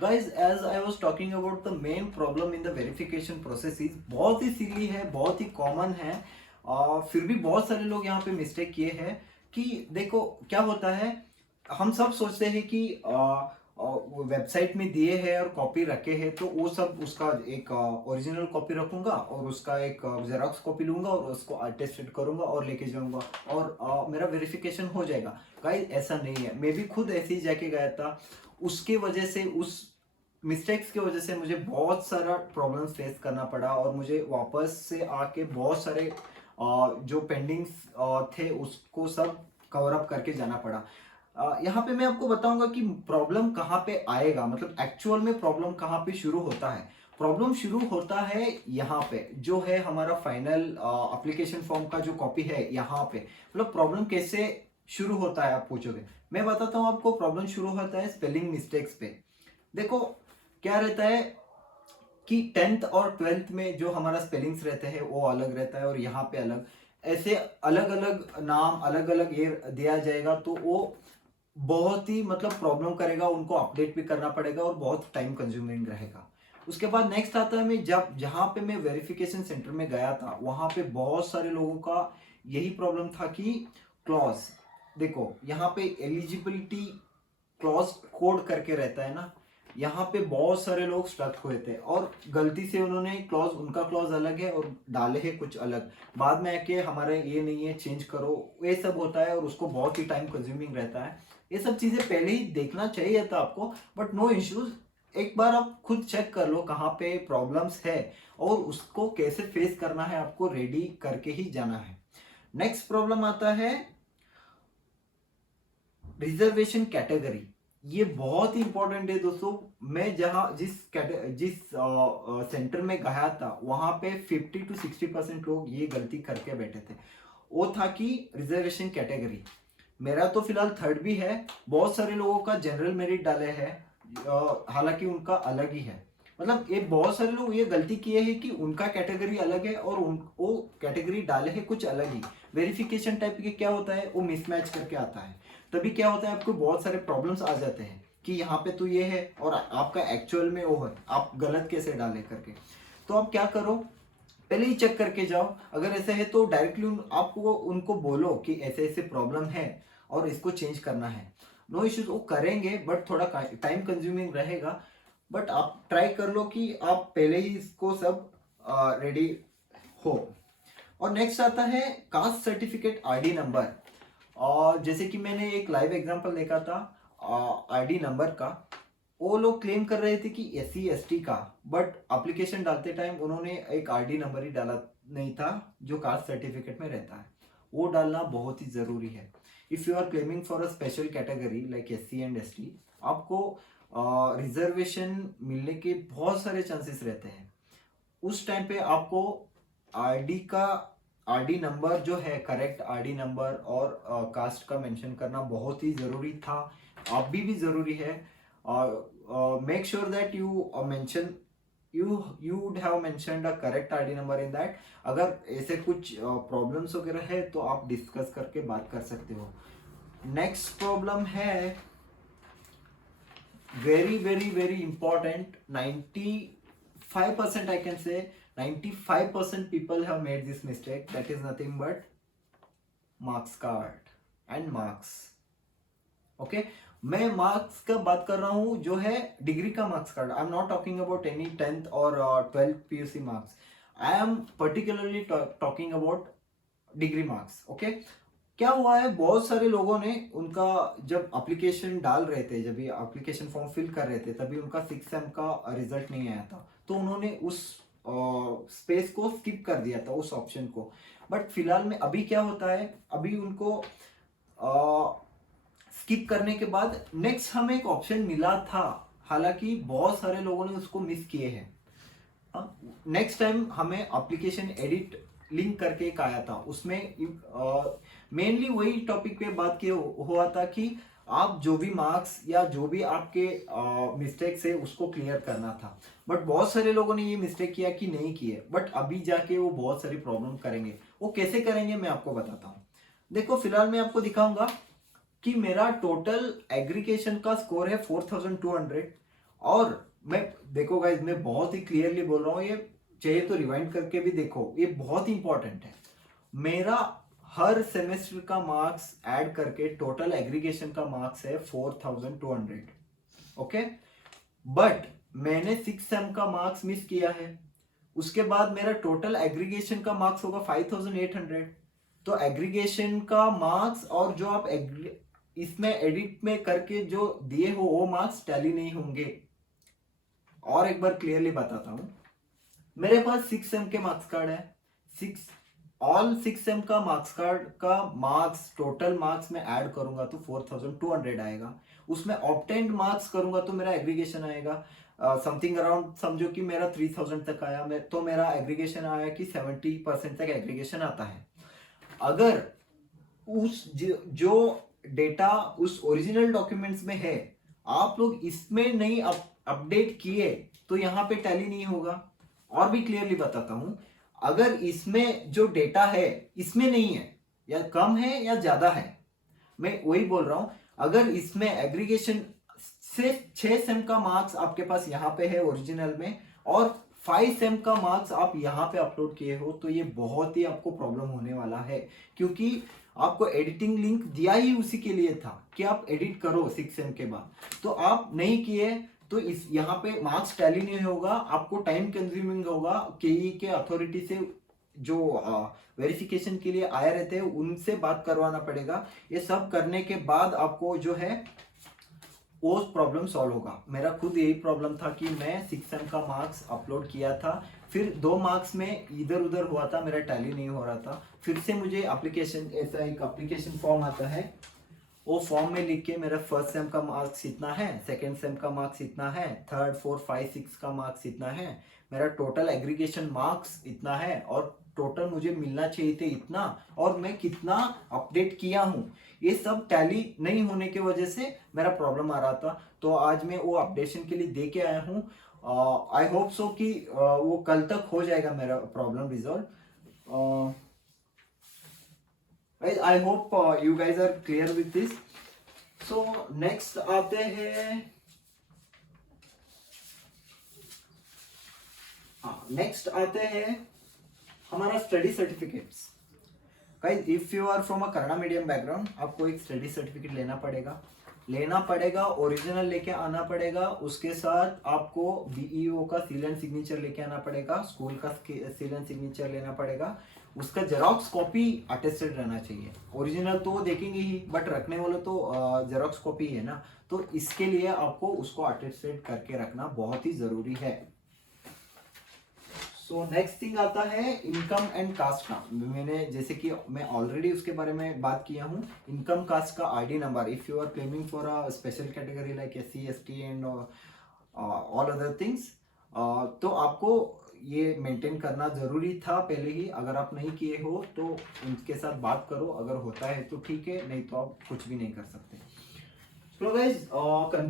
Guys as I was talking about the main problem in the verification process बहुत ही सिली है, बहुत ही common है। फिर भी बहुत सारे लोग यहाँ पे मिस्टेक किए हैं कि देखो क्या होता है। हम सब सोचते हैं कि वेबसाइट में दिए हैं और कॉपी रखे हैं तो वो सब उसका एक ओरिजिनल कॉपी रखूंगा और उसका एक जेरोक्स कॉपी लूंगा और उसको अटेस्टेड करूंगा और लेके जाऊंगा और मेरा वेरिफिकेशन हो जाएगा। गाइस ऐसा नहीं है, मैं भी खुद ऐसे ही जाके गया था। उसके वजह से उस मिस्टेक्स की वजह से मुझे बहुत सारा प्रॉब्लम फेस करना पड़ा और मुझे वापस से आके बहुत सारे जो पेंडिंग्स थे उसको सब कवर अप करके जाना पड़ा। यहाँ पे मैं आपको बताऊंगा कि प्रॉब्लम कहाँ पे आएगा, मतलब एक्चुअल में प्रॉब्लम कहाँ पे शुरू होता है। प्रॉब्लम शुरू होता है यहाँ पे जो है हमारा फाइनल एप्लीकेशन फॉर्म का जो कॉपी है यहाँ पे। मतलब प्रॉब्लम कैसे शुरू होता है आप पूछोगे, मैं बताता हूँ आपको। प्रॉब्लम शुरू होता है स्पेलिंग मिस्टेक्स पे। देखो क्या रहता है कि 10th और 12th में जो हमारा स्पेलिंग्स रहते हैं वो अलग रहता है और यहाँ पे अलग। ऐसे अलग अलग नाम अलग अलग ये दिया जाएगा तो वो बहुत ही मतलब प्रॉब्लम करेगा, उनको अपडेट भी करना पड़ेगा और बहुत टाइम कंज्यूमिंग रहेगा। उसके बाद नेक्स्ट आता है, मैं जब जहाँ पे मैं वेरिफिकेशन सेंटर में गया था वहाँ पे बहुत सारे लोगों का यही प्रॉब्लम था कि क्लॉज, देखो यहाँ पे एलिजिबिलिटी क्लॉज कोड करके रहता है ना, यहाँ पे बहुत सारे लोग स्ट्रक हुए थे और गलती से उन्होंने क्लॉज, उनका क्लॉज अलग है और डाले हैं कुछ अलग। बाद में आके हमारे ये नहीं है चेंज करो, ये सब होता है और उसको बहुत ही टाइम कंज्यूमिंग रहता है। ये सब चीजें पहले ही देखना चाहिए था आपको, बट नो इश्यूज। एक बार आप खुद चेक कर लो कहाँ पे प्रॉब्लम्स है और उसको कैसे फेस करना है, आपको रेडी करके ही जाना है। नेक्स्ट प्रॉब्लम आता है रिजर्वेशन कैटेगरी। ये बहुत ही इंपॉर्टेंट है दोस्तों। मैं जहां जिस सेंटर में गया था वहां पे 50 to 60% लोग ये गलती करके बैठे थे। वो था कि रिजर्वेशन कैटेगरी, मेरा तो फिलहाल थर्ड भी है, बहुत सारे लोगों का जनरल मेरिट डाले हैं, हालांकि उनका अलग ही है। मतलब ये बहुत सारे लोग ये गलती किए हैं कि उनका कैटेगरी अलग है और उन वो कैटेगरी डाले हैं कुछ अलग ही। वेरिफिकेशन टाइप के क्या होता है वो मिसमैच करके आता है, तभी क्या होता है आपको बहुत सारे प्रॉब्लम्स आ जाते हैं कि यहाँ पे तो ये है और आपका एक्चुअल में वो है, आप गलत कैसे डाले करके। तो आप क्या करो, पहले ही चेक करके जाओ। अगर ऐसे है तो डायरेक्टली आपको उनको बोलो कि ऐसे ऐसे प्रॉब्लम है और इसको चेंज करना है। नो इश्यूज, वो करेंगे बट थोड़ा टाइम कंज्यूमिंग रहेगा। बट आप ट्राई कर लो कि आप पहले ही इसको सब रेडी हो। और नेक्स्ट आता है कास्ट सर्टिफिकेट आईडी नंबर। और जैसे कि मैंने एक लाइव एग्जांपल देखा था आईडी नंबर का। वो लोग क्लेम कर रहे थे कि SC ST का, बट एप्लीकेशन डालते टाइम उन्होंने एक आईडी नंबर ही डाला नहीं था जो कास्ट सर्टिफिकेट में रहता है। वो डालना बहुत ही जरूरी है। If you are claiming for a special category like SC and ST, आपको रिजर्वेशन मिलने के बहुत सारे चांसेस रहते हैं। उस टाइम पे आपको आईडी का आईडी नंबर जो है, करेक्ट आईडी नंबर और कास्ट का मेंशन करना बहुत ही जरूरी था, अभी भी जरूरी है। Make sure that you mention you would have mentioned a correct ID number in that. अगर ऐसे कुछ प्रॉब्लम्स वगैरह है तो आप डिस्कस करके बात कर सकते हो। नेक्स्ट प्रॉब्लम है very very very important, 95% I can say 95% people have made this mistake, that is nothing but marks card and marks। Okay, मैं मार्क्स का बात कर रहा हूं जो है डिग्री का marks card. I am not talking about any 10th और 12th PUC marks. I am particularly talking about degree marks. Okay, क्या हुआ है, बहुत सारे लोगों ने उनका जब एप्लीकेशन डाल रहे थे, जब ये एप्लीकेशन फॉर्म फिल कर रहे थे तभी उनका 6 सेम का रिजल्ट नहीं आया था, तो उन्होंने उस स्पेस को स्किप कर दिया था, उस ऑप्शन को। बट फिलहाल में अभी क्या होता है, अभी उनको स्किप करने के बाद नेक्स्ट हमें एक ऑप्शन मिला था, हालांकि बहुत सारे लोगों ने उसको मिस किए हैं। नेक्स्ट टाइम हमें एप्लीकेशन एडिट लिंक करके एक आया था, उसमें मेनली वही टॉपिक पे बात किया हुआ था कि आप जो भी मार्क्स या जो भी आपके मिस्टेक्स है उसको क्लियर करना था। बट बहुत सारे लोगों ने ये मिस्टेक किया कि नहीं किए, बट अभी जाके वो बहुत सारी प्रॉब्लम करेंगे। वो कैसे करेंगे मैं आपको बताता हूँ। देखो फिलहाल मैं आपको दिखाऊंगा कि मेरा टोटल एग्रीगेशन का स्कोर है 4200 और मैं देखो गाइज, मैं बहुत ही क्लियरली बोल रहा हूँ, ये चाहिए तो रिवाइंड करके भी देखो, ये बहुत ही इंपॉर्टेंट है। मेरा हर सेमेस्टर का मार्क्स ऐड करके टोटल एग्रीगेशन का मार्क्स है 4200, ओके। बट मैंने 6 सेम का मार्क्स मिस किया है, उसके बाद मेरा टोटल एग्रीगेशन का मार्क्स होगा 5800। तो एग्रीगेशन का मार्क्स और जो आप इसमें एडिट में करके जो दिए हो वो मार्क्स टैली नहीं होंगे। और एक बार क्लियरली बताता हूं, मेरे पास 6 सेम के मार्क्स कार्ड है, 6 सेम का मार्क्स कार्ड का मार्क्स टोटल मार्क्स में ऐड करूंगा तो 4200 आएगा। उसमें ऑब्टेन्ड मार्क्स करूंगा तो मेरा एग्रीगेशन आएगा समथिंग अराउंड, समझो कि मेरा 3000 तक आया, तो मेरा एग्रीगेशन आया कि 70% तक एग्रीगेशन आता है। अगर उस जो डेटा उस ओरिजिनल डॉक्यूमेंट्स में है, आप लोग इसमें नहीं अपडेट किए तो यहाँ पे टैली नहीं होगा। और भी क्लियरली बताता हूं, अगर इसमें जो डेटा है इसमें नहीं है, या कम है या ज्यादा है, मैं वही बोल रहा हूं, अगर इसमें एग्रीगेशन से 6 सेम का मार्क्स आपके पास यहाँ पे है ओरिजिनल में, और 5 सेम का मार्क्स आप यहाँ पे अपलोड किए हो, तो ये बहुत ही आपको प्रॉब्लम होने वाला है। क्योंकि आपको एडिटिंग लिंक दिया ही उसी के लिए था कि आप एडिट करो 6 सेम के बाद, तो आप नहीं किए तो इस यहाँ पे मार्क्स टैली नहीं होगा, आपको टाइम कंज्यूमिंग होगा। केई के अथॉरिटी से जो वेरिफिकेशन के लिए आए रहते हैं उनसे बात करवाना पड़ेगा। ये सब करने के बाद आपको जो है वो प्रॉब्लम सॉल्व होगा। मेरा खुद यही प्रॉब्लम था कि मैं 6 सेम का मार्क्स अपलोड किया था, फिर 2 मार्क्स में इधर उधर हुआ था, मेरा टैली नहीं हो रहा था। फिर से मुझे एप्लीकेशन, ऐसा एक एप्लीकेशन फॉर्म आता है, वो फॉर्म में लिख के मेरा फर्स्ट सेम का मार्क्स इतना है, सेकेंड सेम का मार्क्स इतना है, थर्ड 4 5 6 का मार्क्स इतना है, मेरा टोटल एग्रीगेशन मार्क्स इतना है, और टोटल मुझे मिलना चाहिए थे इतना, और मैं कितना अपडेट किया हूँ, ये सब टैली नहीं होने की वजह से मेरा प्रॉब्लम आ रहा था। तो आज मैं वो अपडेशन के लिए दे के आया हूँ। आई होप सो कि वो कल तक हो जाएगा मेरा problem resolve. I hope you guys are clear with this. So next आते हैं, नेक्स्ट आते हैं हमारा study certificates. Guys, if you are from a Kannada medium background, आपको एक स्टडी सर्टिफिकेट लेना पड़ेगा, ओरिजिनल लेके आना पड़ेगा। उसके साथ आपको बीईओ का सील एंड सिग्नेचर लेके आना पड़ेगा, स्कूल का सील एंड सिग्नेचर लेना पड़ेगा, उसका जेरोक्स कॉपी अटेस्टेड रहना चाहिए। ओरिजिनल तो वो देखेंगे ही, बट रखने वाले तो जेरोक्स कॉपी है ना, तो इसके लिए आपको उसको अटेस्टेड करके रखना बहुत ही जरूरी है। सो नेक्स्ट थिंग आता है इनकम एंड कास्ट का। मैंने जैसे कि मैं ऑलरेडी उसके बारे में बात किया हूँ, इनकम कास्ट का ID number. If you are claiming for a special category like SC ST and all other things, तो आपको ये मेंटेन करना जरूरी था पहले ही। अगर आप नहीं किए हो तो उनके साथ बात करो, अगर होता है तो ठीक है, नहीं तो आप कुछ भी नहीं कर सकते। तो गाइस